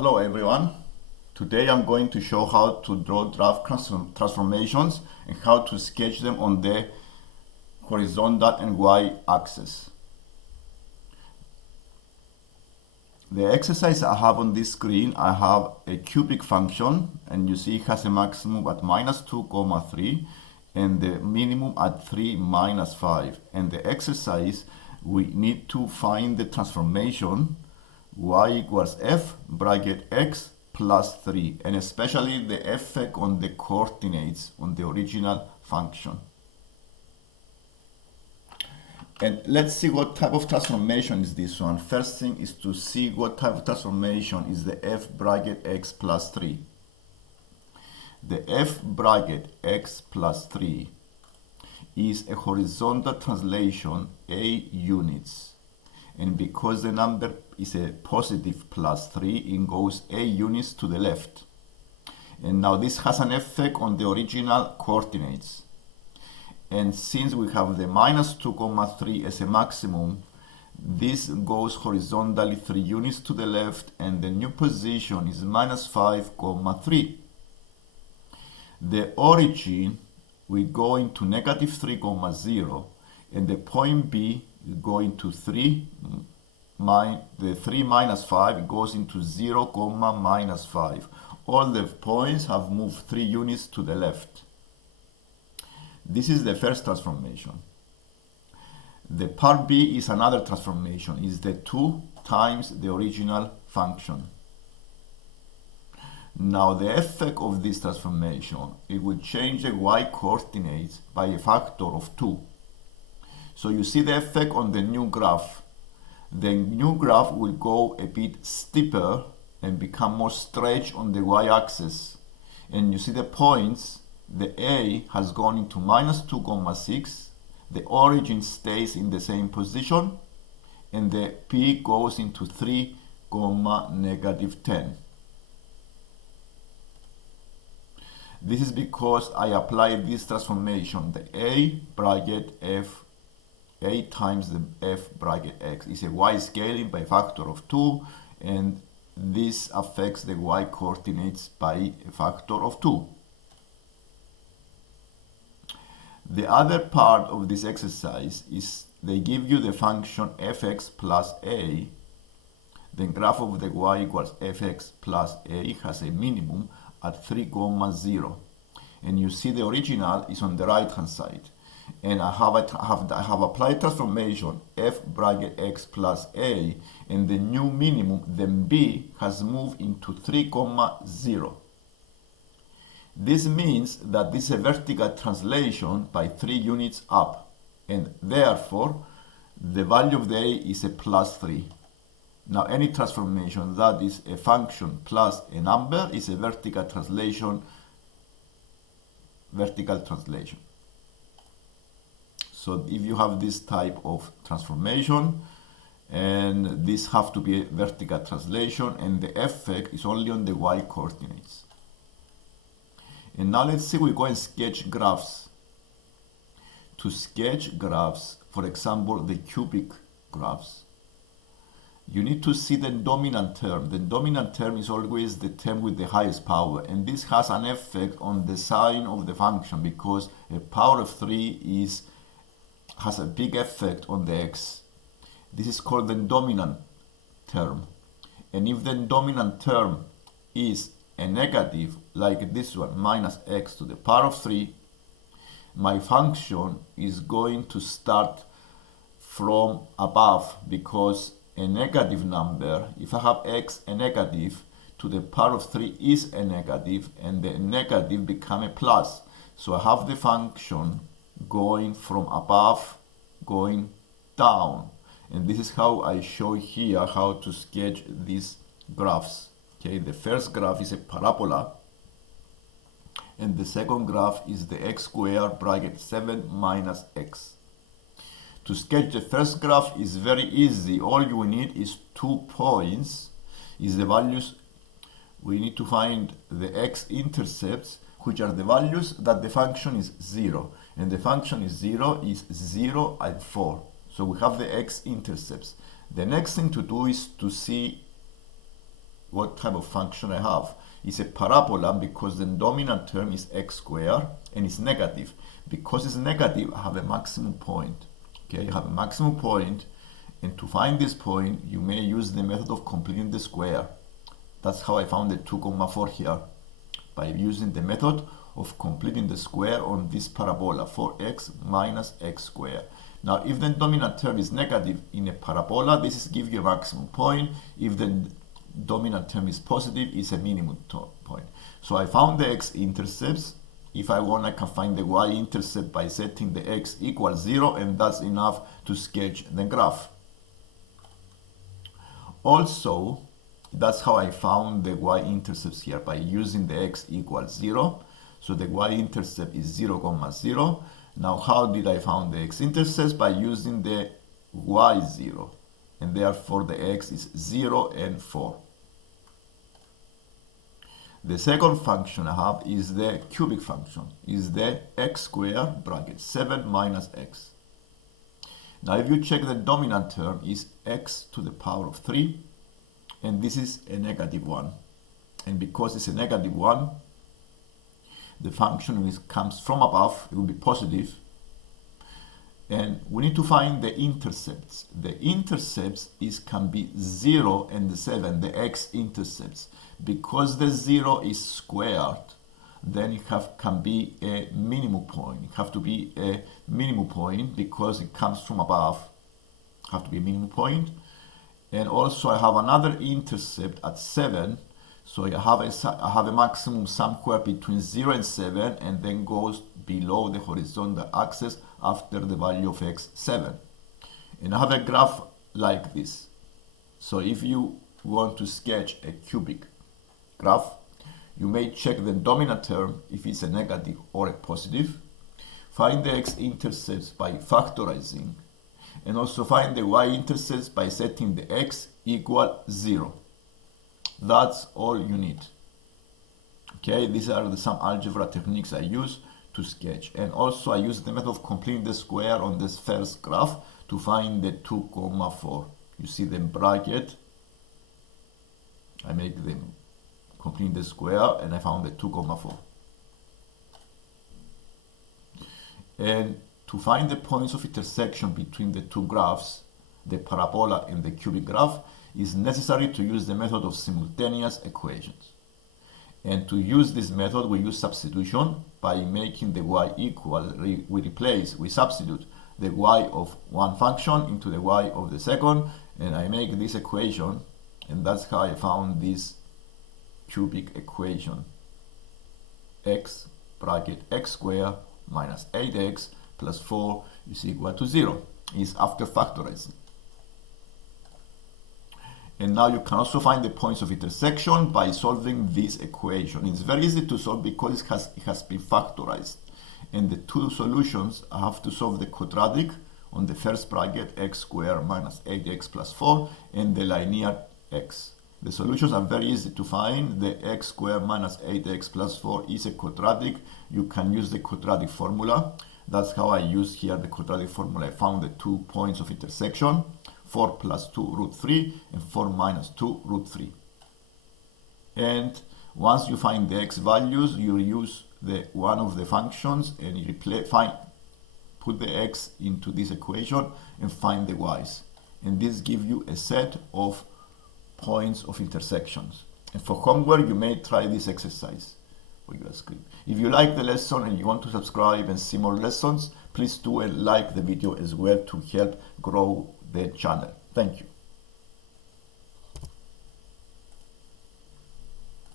Hello everyone. Today I'm going to show how to draw graph transformations and how to sketch them on the horizontal and y-axis. The exercise I have on this screen, I have a cubic function, and you see it has a maximum at -2, and the minimum at 3, -5. And the exercise, we need to find the transformation y equals f bracket x plus 3, and especially the effect on the coordinates on the original function. And let's see what type of transformation is this one. First thing is to see what type of transformation is the f bracket x plus 3. The f bracket x plus 3 is a horizontal translation a units. And because the number is a positive +3, it goes a units to the left. And now this has an effect on the original coordinates. And since we have the -2, as a maximum, this goes horizontally 3 units to the left, and the new position is -5, 3. The origin, we go into -3, 0, and the point B is going to 3, the 3 -5 goes into 0, -5. All the points have moved 3 units to the left. This is the first transformation. The part B is another transformation, is the 2 times the original function. Now the effect of this transformation, it will change the y coordinates by a factor of 2. So you see the effect on the new graph. The new graph will go a bit steeper and become more stretched on the y-axis. And you see the points, the A has gone into -2, 6, the origin stays in the same position, and the P goes into 3, -10. This is because I applied this transformation, the A bracket f a times the f bracket x is a y scaling by factor of 2, and this affects the y coordinates by a factor of 2. The other part of this exercise is they give you the function fx plus a. The graph of the y equals fx plus a has a minimum at 3, 0, and you see the original is on the right hand side. And I have applied transformation f bracket x plus a, and the new minimum, then b, has moved into 3, 0. This means that this is a vertical translation by 3 units up, and therefore the value of the a is a +3. Now any transformation that is a function plus a number is a vertical translation. So if you have this type of transformation, and this have to be a vertical translation, and the effect is only on the y coordinates. And now let's see, we go and sketch graphs. To sketch graphs, for example, the cubic graphs, you need to see the dominant term. The dominant term is always the term with the highest power, and this has an effect on the sign of the function, because a power of 3 has a big effect on the x. This is called the dominant term. And if the dominant term is a negative, like this one, -x to the power of 3, my function is going to start from above, because a negative number, if I have x a negative, to the power of 3 is a negative, and the negative become a plus. So I have the function going from above, going down. And this is how I show here how to sketch these graphs. Okay, the first graph is a parabola, and the second graph is the x squared bracket 7 minus x. To sketch the first graph is very easy. All you need is 2 points, is the values. We need to find the x-intercepts, which are the values that the function is 0. And the function is 0 and 4. So we have the x-intercepts. The next thing to do is to see what type of function I have. It's a parabola because the dominant term is x squared and it's negative. Because it's negative, I have a maximum point. Okay, you have a maximum point, and to find this point, you may use the method of completing the square. That's how I found the 2,4 here, by using the method of completing the square on this parabola, 4x minus x squared. Now, if the dominant term is negative in a parabola, this is give you a maximum point. If the dominant term is positive, it's a minimum point. So I found the x-intercepts. If I want, I can find the y-intercept by setting the x equals 0, and that's enough to sketch the graph. Also, that's how I found the y-intercepts here, by using the x equals 0. So the y-intercept is 0, 0. Now, how did I find the x-intercepts? By using the y0, and therefore the x is 0 and 4. The second function I have is the cubic function, is the x squared bracket 7 minus x. Now, if you check, the dominant term is x to the power of 3, and this is a negative 1. And because it's a negative 1, the function which comes from above, it will be positive. And we need to find the intercepts. The intercepts can be 0 and 7, the x-intercepts. Because the 0 is squared, then it can be a minimum point. It have to be a minimum point because it comes from above. Have to be a minimum point. And also I have another intercept at 7. So I have a maximum somewhere between 0 and 7, and then goes below the horizontal axis after the value of x 7. And I have a graph like this. So if you want to sketch a cubic graph, you may check the dominant term if it's a negative or a positive. Find the x-intercepts by factorizing, and also find the y-intercepts by setting the x equal 0. That's all you need. Okay, these are some algebra techniques I use to sketch. And also I use the method of completing the square on this first graph to find the 2,4. You see the bracket. I make them complete the square, and I found the 2,4. And to find the points of intersection between the two graphs, the parabola and the cubic graph, is necessary to use the method of simultaneous equations. And to use this method, we use substitution by making the y equal. We substitute the y of one function into the y of the second, and I make this equation, and that's how I found this cubic equation. X bracket x squared minus 8x plus 4 is equal to 0. Is after factorizing. And now you can also find the points of intersection by solving this equation. It's very easy to solve because it has been factorized. And the two solutions, I have to solve the quadratic on the first bracket, x squared minus 8x plus 4, and the linear x. The solutions are very easy to find. The x squared minus 8x plus 4 is a quadratic. You can use the quadratic formula. That's how I use here the quadratic formula. I found the 2 points of intersection. 4 plus 2 root 3 and 4 minus 2 root 3. And once you find the x values, you use the one of the functions and you put the x into this equation and find the y's. And this gives you a set of points of intersections. And for homework, you may try this exercise for your script. If you like the lesson and you want to subscribe and see more lessons, please do and like the video as well to help grow the channel. Thank you.